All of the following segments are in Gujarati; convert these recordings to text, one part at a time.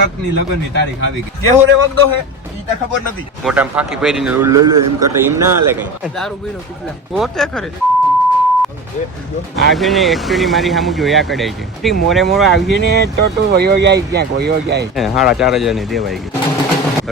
ભરતની લગ્નની તારીખ આવી ગઈ. કેવો રે વગદો હે ઈ તો ખબર નથી. મોટામાં ફાકી પહેરીને એમ કરતા એમ ના હાલે કઈ. દારૂ પીનો કેટલા પોતે કરે. આ છે ને એકચ્યુઅલી મારી સામું જોયા કરે છે. મોરે મોરે આવી ને તો તું વયો જાય ક્યાંક વયો જાય. 4,500 ની દેવાઈ ગઈ.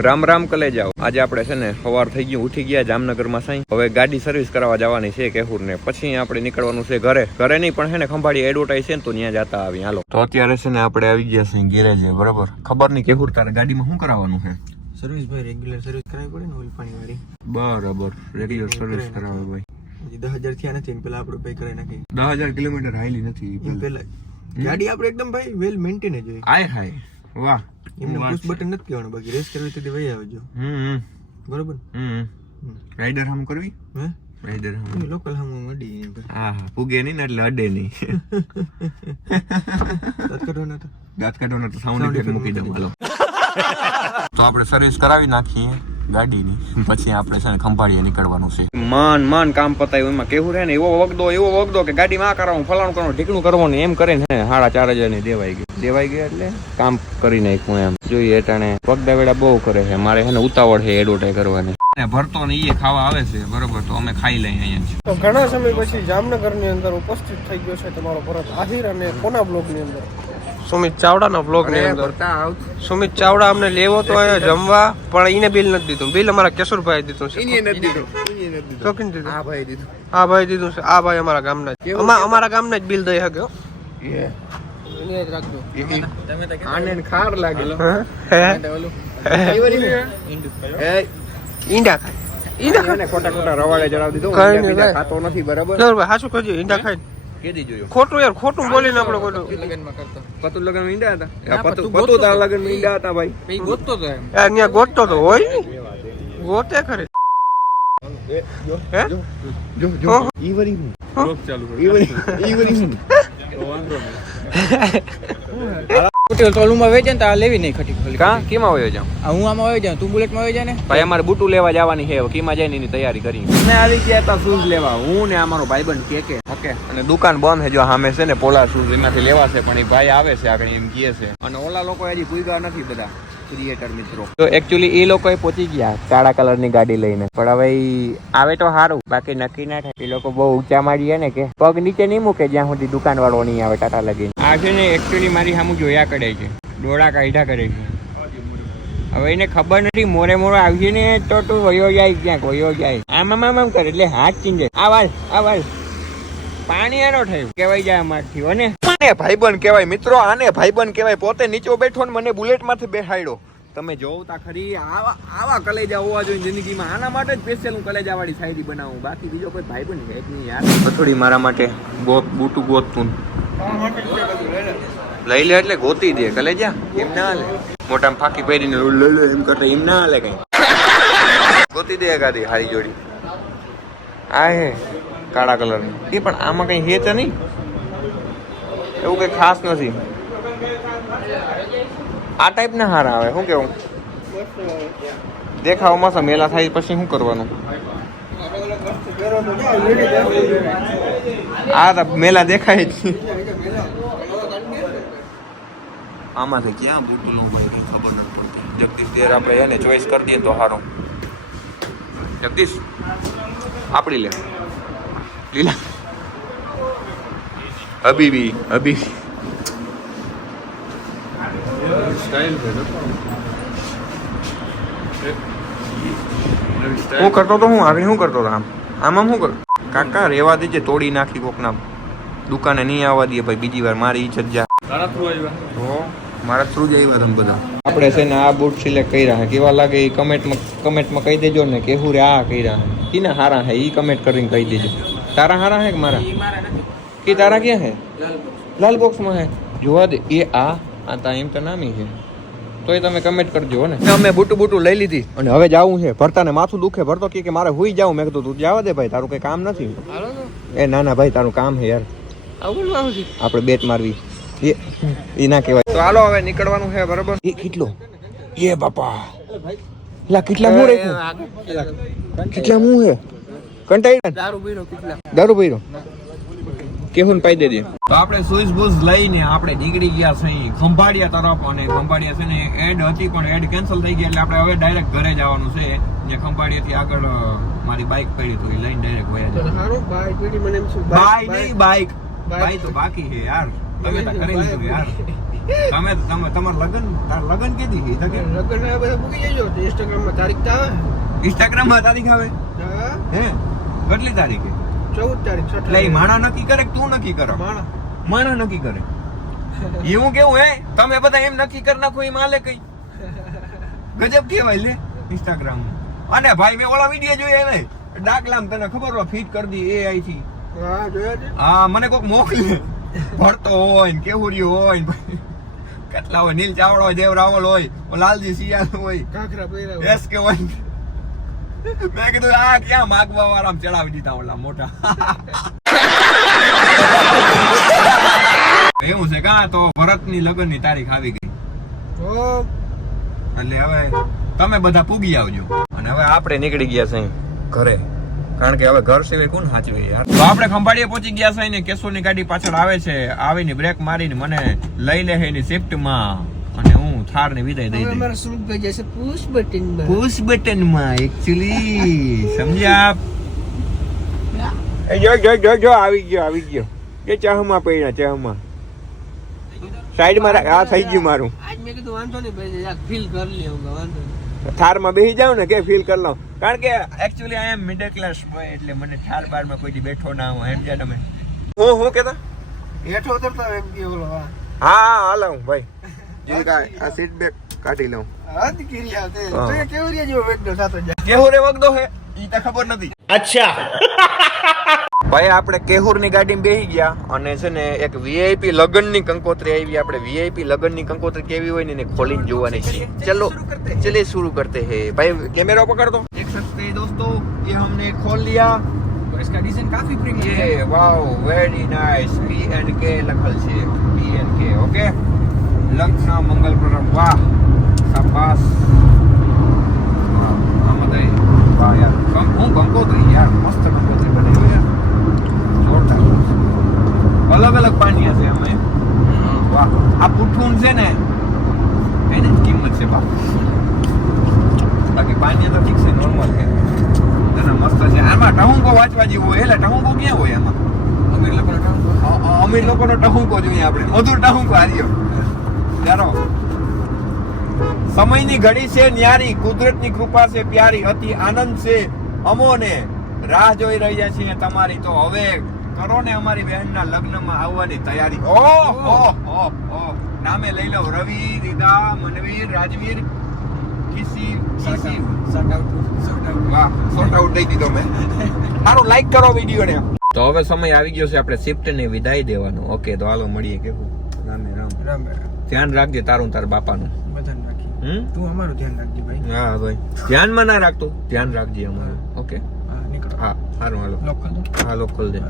રામ રામ કલે જાઓ. આજે આપણે છે ને સવાર થઈ ગયું, ઉઠી ગયા જામનગરમાં સાઈ. હવે ગાડી સર્વિસ કરાવવા જવાની છે કેહુર ને. પછી આપણે નીકળવાનું છે ઘરે નહીં પણ છે ને ખંભાળી એડવર્ટાઈઝ છે ને તો ત્યાં જતા આવી. હાલો તો અત્યારે છે ને આપણે આવી ગયા છે ગેરેજે. બરાબર ખબર નહીં કેહુર તારે ગાડીમાં શું કરાવવાનું છે? સર્વિસ ભાઈ રેગ્યુલર સર્વિસ કરાવી પડે ને ઓઇલ પાણી વાળી. બરાબર રેગ્યુલર સર્વિસ કરાવે ભાઈ. 10,000 થયા નથી પેલા આપણે પે કરાવી નાખી. 10,000 કિલોમીટર હાલી નથી પેલા ગાડી આપણે એકદમ ભાઈ વેલ મેન્ટેન જ હોય. આય હાય વાહ. એમને પુશ બટન નથી કહેવાનું, બાકી રેસ કરવી તો વહી આવજો. બરોબર. રાઈડર હમ કરવી હે રાઈડર હમ લોકલ હમ અડી. હા પૂગે નહીં ને એટલે અડે નહીં. દાંત કાઢવાના તો સાઉન્ડ ઇફેક્ટ મૂકી દઉં. હાલો તો આપણે સર્વિસ કરાવી નાખીએ ગાડીની, પછી આપણે છે ને ખંભાળીએ નીકળવાનું છે. માન કામ પતાવ્યું. એમાં કેવું રહે ને એવો વગદો કે ગાડીમાં આ કરાવું ફલાણું કરવાનું ઢીકણું કરવાનું એમ કરે ને 4,500 ની દેવાઈ ગઈ એટલે કામ કરી નાખ્યું એમ. જોઈએ એટાણે વગદા વેળા બહુ કરે છે. મારે છે ને ઉતાવળ છે એડવર્ટાઈઝ કરવાની. ભરતો ને એ ખાવા આવે છે બરોબર, તો અમે ખાઈ લઈએ અહીંયા. તો ઘણા સમય પછી જામનગર ની અંદર ઉપસ્થિત થઈ ગયો છે તમારો ભરત આહિર અને કોના બ્લોગ ની અંદર સુમિત ચાવડાનો બ્લોગ ની અંદર. સુમિત ચાવડા અમને લેવો તો અહીંયા જમવા, પણ એને બિલ નથી દીધું. બિલ અમારા કેશુરભાઈ દીધું છે. આ ભાઈ દીધું છે. આ ભાઈ અમારા ગામના જ જ બિલ દઈ શક્યો. ખાર લાગે ઈંડા ખાય ખોટા રવાડે ચડાવી દીધો. ખાતો નથી બરાબર. હાચું કહેજો ઈંડા ખાય ખોટું યાર, ખોટું બોલીને આપણે પતુ લગન ઈંડા હતા. પતુ તાર લગન ઈંડા હતા ભાઈ. ગોતતો તો યાર ન્યા ગોતતો તો હોય ને ગોતે ખરે. ઈ વરી હું ચાલુ ઈ વરી હું ટોલુમાં વેચે ને તો આ લેવી નહીં ખટી. કા કેમાં વયો જાઉં? હું આમાં વયો જાઉં, તું બુલેટમાં વયો જાય ને. ભાઈ અમારે બુટુ લેવા જવાની છે, કીમાં જઈને એની તૈયારી કરી. અમે આવી ગયા હતા શૂઝ લેવા, હું ને અમારો ભાઈબંધ કે ઓકે. અને દુકાન બંધ છે જો સામે છે ને પોલા શૂઝ, એમાંથી લેવા છે. પણ એ ભાઈ આવે છે આગળ એમ કહે છે. અને ઓલા લોકો હજી પૂગ્યા નથી બધા ક્રિએટર મિત્રો. તો એકચ્યુઅલી એ લોકો પહોંચી ગયા કાળા કલર ની ગાડી લઈને. પણ હવે આવે તો સારું, બાકી નક્કી ના થાય. એ લોકો બહુ ઊંચા મારીએ ને કે પગ નીચે નહીં મૂકે જ્યાં સુધી દુકાન વાળો નહીં આવે ટાટા લગીને. આ છે ને એકચ્યુઅલી મારી સામું જોયા કરે છે, ડોળા કાઢ્યા કરે છે. હવે એને ખબર નથી મોરે આવીએ ને તો તું વયો જાય ક્યાંક વયો જાય. આમ કરે એટલે હાથ ચીંજે. આ વાલ પાણી એનો થયું કેવાય જાય અમારથી. અને ભાઈબંધ કહેવાય મિત્રો, આને ભાઈબંધ કહેવાય. પોતે નીચે બેઠો ને મને બુલેટ માંથી બેસાડ્યો. તમે જોવ તા ખરી આવા કલેજા હોવા જોઈએ જિંદગીમાં. આના માટે જ સ્પેશિયલ હું કલેજા વાળી શાયરી બનાવું, બાકી બીજો કોઈ ભાઈબંધ છે જ નહીં યાર. થોડી મારા માટે બૂટું ગોતતું લઈ લે એટલે ગોતી દે કલેજા. એમ ના હાલે. મોટામાં ફાકી પહેરીને એમ કરતા એમ ના હાલે કઈ. ગોતી દે એકાદી હારી જોડી. આ હે કાળા કલર ની એ, પણ આમાં કઈ હેત નહીં, એવું કઈ ખાસ નથી. આ ટાઈપ ના હારા આવે. શું કેવું દેખાવમાં મસ્ત મેલા થાય પછી શું કરવાનું? આ મેલા દેખાય જ. આમાંથી ક્યાં બૂટું નું ખબર નથી પડતી. જગદીશ દેર આપણે એને ચોઈસ કરી દઈએ તો સારું. જગદીશ આપડી લે લીલા હબીબી હું કરતો તો હું આગળ શું કરતો હતો આમાં શું કર કાકા રેવા દેજે, તોડી નાખી કોક ના દુકાને નહીં આવવા દે ભાઈ બીજી વાર. મારી ઈજ્જત જા. મારા થ્રુ જ આવ્યા તમે બધા. આપણે છે ને આ બૂટ સિલેક્ટ કર્યા છે, કેવા લાગે એ કમેન્ટમાં કહી દેજો ને. કેવું રે આ કર્યા કીના હારા હે એ કમેન્ટ કરીને કહી દેજો. તારા હારા હે કે મારા? કે તારા ક્યાં હે? લાલ બોક્સમાં હે, જોવા દે. એ આ તા એમ તો નામી છે તો એ તમે કમેન્ટ કરજો ને. અમે બૂટું લઈ લીધી અને હવે જાવું છે. ભરતાને માથું દુખે. ભરતો કે મારે હુઈ જાવું. મેં કીધું તું જવા દે ભાઈ, તારું કઈ કામ નથી. એ ના ભાઈ તારું કામ છે યાર, આપણે બેટ મારવી એ ના કહેવાય. તો હાલો હવે નીકળવાનું છે બરોબર. એ કેટલો એ બાપા લા કેટલા મું રાખ્યું? કેટલા મું છે? કંટાઈ દારૂ પીરો કેહુન પાઈ દેજે. તો આપણે સ્વિચ બુઝ લઈને આપણે નીકળી ગયા છે ખંભાળિયા તરફ, અને ખંભાળિયા છે ને એડ હતી પણ એડ કેન્સલ થઈ ગઈ એટલે આપણે હવે ડાયરેક્ટ ઘરે જવાનું છે. ને ખંભાળિયાથી આગળ મારી બાઇક પડી તો એ લઈને ડાયરેક્ટ વયા જવાનું. બાઇક તો બાકી છે યાર, તમે તો કરી લીધું યાર. તમે તમાર લગન કીધી હે તો કે લગન આ બધા મૂકી જજો. ઇન્સ્ટાગ્રામ માં તારીખ આવે હે કેટલી તારીખે? 14 તારીખ. એટલે એ માણા નક્કી કરે કે તું નક્કી કરો? માણા નક્કી કરે. એવું કેવું હે તમે બધા એમ નક્કી કરી નાખો એ માલે કઈ ગજબ કેવાય લે ઇન્સ્ટાગ્રામ. અને ભાઈ મેં ઓલા વિડિયો જોયા ને ડાકલામ, તને ખબર હોય ફીટ કરી દી AI થી. હા જોયા છે. હા મને કોક મોકલે ભરતો હોય ને કેવુરિયો હોય ને કેટલા હોય, નીલ ચાવડો હોય, દેવ રાવલ હોય, લાલજી સિયાલ હોય, કાકરા પહેરા એસ કે હોય. મેં કીધું આ ક્યાં માગવા વાળા ચડાવી દીધા ઓલા મોટા. એવું છે કા? તો ભરતની લગ્નની તારીખ આવી ગઈ એટલે હવે તમે બધા પૂગી આવજો. અને હવે આપણે નીકળી ગયા છે ઘરે, કારણ કે હવે ઘર સિવાય કોણ સાચવે યાર. તો આપણે ખંભાળીએ પહોંચી ગયા છે ને કેશોરની ગાડી પાછળ આવે છે, આવીને બ્રેક મારીને મને લઈ લે છે એની શિફ્ટમાં, અને હું થાર ને વિદાય દઈ દઈ. પુશ બટન માં એક્ચ્યુઅલી સમજ્યા? જો આવી ગયો એ ચાહમાં પડ્યા, ચાહમાં સાઈડ માં આ થઈ ગયું મારું. આજ મેં કીધું વાંધો નહીં ભાઈ યાર ફીલ કરી લે, વાંધો નહીં થાર માં બેસી જાવ ને કે ફીલ કરી લઉં, કારણ કે એક્ચ્યુઅલી આઈ એમ મિડલ ક્લાસ બોય, એટલે મને થાર બાર માં કોઈ દી બેઠો ના હું એમ જાય તમે. હું કેતા હેઠો ઉતરતો એમ કે બોલો. હા હાલો ભાઈ આ સીટ બેક કાઢી લઉં. કેહુરે વગદો હે ઈ તો ખબર નથી. અચ્છા ભાઈ આપણે કેહુર ની ગાડીમાં બેસી ગયા, અને છે ને એક વીઆઈપી લગન ની કંકોત્રી આવી. આપણે વીઆઈપી લગન ની કંકોત્રી કેવી હોય ને એને ખોલીને જોવાની છે. ચલો ચલે शुरू करते हैं. भाई कैमरा पकड़ दो. देख सकते हैं दोस्तों ये हमने खोल लिया और इसका डिजाइन काफी प्रीमियम है. Wow very nice. PNK લખલ છે, PNK. ઓકે લગ્ન મંગલ પ્રથમ. વાહ શાબાશ. આમાં વાહ યાર કંકોત્રી યાર મસ્ત કંકોત્રી બનાવી યાર. અલગ અલગ પાણી છે અમે. વાહ આ પુઠુન છે ને એની જ કિંમત છે બાપ, બાકી પાણી તો ઠીક છે નોર્મલ છે. તને મસ્ત છે. આમાં ટહુંકો વાંચવા જેવું હોય. એટલે ટહુંકો ક્યાં હોય આમાં? અમીર લોકોનો ટહુંકો જોઈએ આપણે. મધુર ટહુંકો હાર્યો ચાલો. સમયની ઘડી છે ન્યારી, કુદરતની કૃપા છે પ્યારી, અતિ આનંદ છે અમોને, રાહ જોઈ રહ્યા છીએ તમારી. તો હવે કરો ને અમારી બહેનના લગ્નમાં આવવાની તૈયારી. ઓહો નામે લઈ લો. રવિ, રીદા, મનવીર, રાજવીર, કિસી વાહ શોર્ટ આઉટ દઈ દીધો મેં. સારું લાઈક કરો વિડીયો ને. તો હવે સમય આવી ગયો છે આપણે શિફ્ટ ને વિદાય દેવાનો. ઓકે તો હાલો મળીએ. કેવું રામે રામ. ધ્યાન રાખજે તારું તાર બાપાનું. બધાને રાખી. તું અમારું ધ્યાન રાખજે ભાઈ. હા ભાઈ ધ્યાનમાં ના રાખતો, ધ્યાન રાખજે અમારું. ઓકે હા સારું હાલો. લોક ખોલ દે. હા લોક ખોલ દે.